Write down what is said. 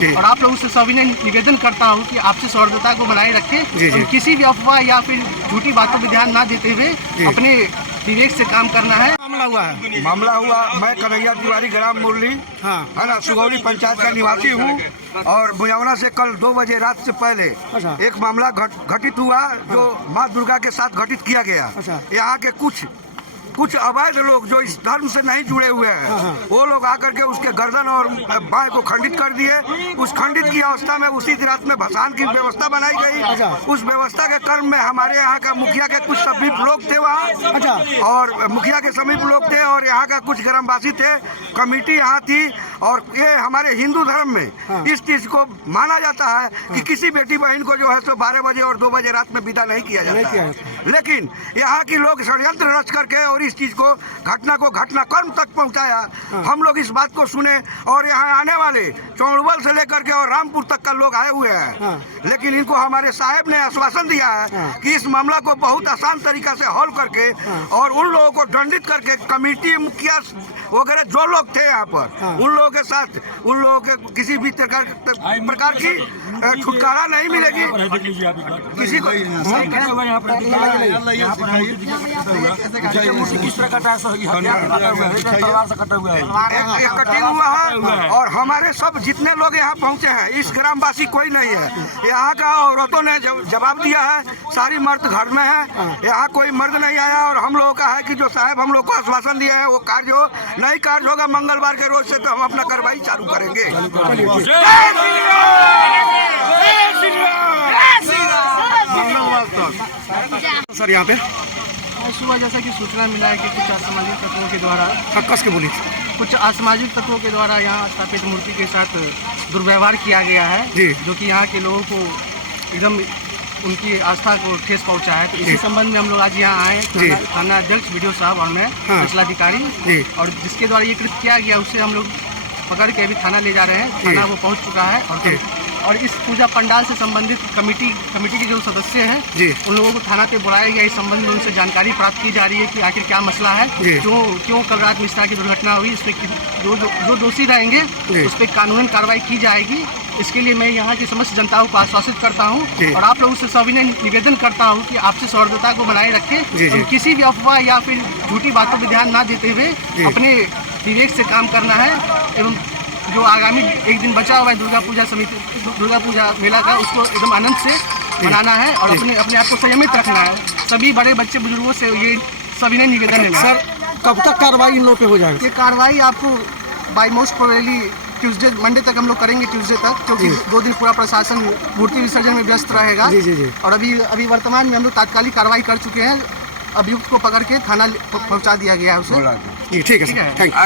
और आप लोगों से सविनय निवेदन करता हूँ कि आपसे सौहार्दता को बनाए रखें और किसी भी अफवाह या फिर झूठी बातों पर ध्यान ना देते हुए अपने विवेक से काम करना है। मामला हुआ मैं कन्हैया तिवारी ग्राम मुरली है ना सुगौली पंचायत का निवासी हूँ और बुझावना से कल 2 बजे रात से पहले एक मामला घटित हुआ जो माँ दुर्गा के साथ घटित किया गया। यहाँ के कुछ अवैध लोग जो इस धर्म से नहीं जुड़े हुए हैं वो लोग आकर के उसके गर्दन और बाएं को खंडित कर दिए। उस खंडित की अवस्था में उसी रात में भसान की व्यवस्था बनाई गई। उस व्यवस्था के क्रम में हमारे यहाँ का मुखिया के कुछ समीप लोग थे वहाँ और मुखिया के समीप लोग थे और यहाँ का कुछ ग्रामवासी थे, कमेटी यहाँ थी। और ये हमारे हिंदू धर्म में इस चीज को माना जाता है कि किसी बेटी बहन को जो है सो 12 बजे और 2 बजे रात में विदा नहीं किया जाता है। लेकिन यहाँ की लोग षड्यंत्र रच करके और इस चीज को घटनाक्रम तक पहुँचाया। हम लोग इस बात को सुने और यहाँ आने वाले चौड़बल से लेकर के और रामपुर तक का लोग आए हुए हैं। लेकिन इनको हमारे साहब ने आश्वासन दिया है कि इस मामला को बहुत आसान तरीका से हल करके और उन लोगों को दंडित करके कमेटी मुखिया वगैरह जो लोग थे यहाँ पर उन लोगों के साथ उन लोगों के किसी भी प्रकार की छुटकारा नहीं मिलेगी किसी को। कटिंग हुआ है और हमारे सब जितने लोग यहाँ पहुँचे हैं इस ग्रामवासी कोई नहीं है। यहाँ का औरतों ने जवाब दिया है सारी मर्द घर में है, यहाँ कोई मर्द नहीं आया। और हम लोगों का है कि जो साहब हम लोग को आश्वासन दिया है वो कार्य हो नहीं कार्य होगा मंगलवार के रोज से तो हम अपना कार्रवाई चालू करेंगे। सर यहाँ पे सुबह जैसा कि सूचना मिला है कि कुछ असामाजिक तत्वों के द्वारा कस के बोली कुछ असामाजिक तत्वों के द्वारा यहाँ स्थापित मूर्ति के साथ दुर्व्यवहार किया गया है जो कि यहाँ के लोगों को एकदम उनकी आस्था को ठेस पहुँचा है। तो इसी संबंध में हम लोग आज यहाँ आए थाना अध्यक्ष वीडियो साहब और मैं अंचलाधिकारी और जिसके द्वारा ये कृत्य किया गया उसे हम लोग पकड़ के अभी थाना ले जा रहे हैं। थाना वो पहुँच चुका है और इस पूजा पंडाल से संबंधित कमेटी के जो सदस्य हैं उन लोगों को थाना पे बुलाया गया। इस संबंध में उनसे जानकारी प्राप्त की जा रही है कि आखिर क्या मसला है, क्यों कल रात में इस तरह की दुर्घटना हुई। इस पर जो दोषी रहेंगे उस पर कानूनन कार्रवाई की जाएगी। इसके लिए मैं यहाँ की समस्त जनताओं को आश्वासित करता हूँ और आप लोगों से सविनय निवेदन करता हूँ कि आपसे सौहार्दता को बनाए रखें और किसी भी अफवाह या फिर झूठी बातों पर ध्यान ना देते हुए अपने विवेक से काम करना है। एवं जो आगामी एक दिन बचा हुआ है दुर्गा पूजा मेला का उसको एकदम आनंद से मनाना है और अपने आप को संयमित रखना है। सभी बड़े बच्चे बुजुर्गों से ये सविनय निवेदन है। सर कब तक कार्रवाई इन लोगों पे हो जाएगी? ये कार्रवाई आपको by most probably Tuesday Monday तक हम लोग करेंगे, ट्यूसडे तक, क्योंकि 2 दिन पूरा प्रशासन मूर्ति विसर्जन में व्यस्त रहेगा। और अभी वर्तमान में हम लोग तात्कालिक कार्रवाई कर चुके हैं। अभियुक्त को पकड़ के थाना पहुँचा दिया गया है उसे। ठीक है, थैंक यू।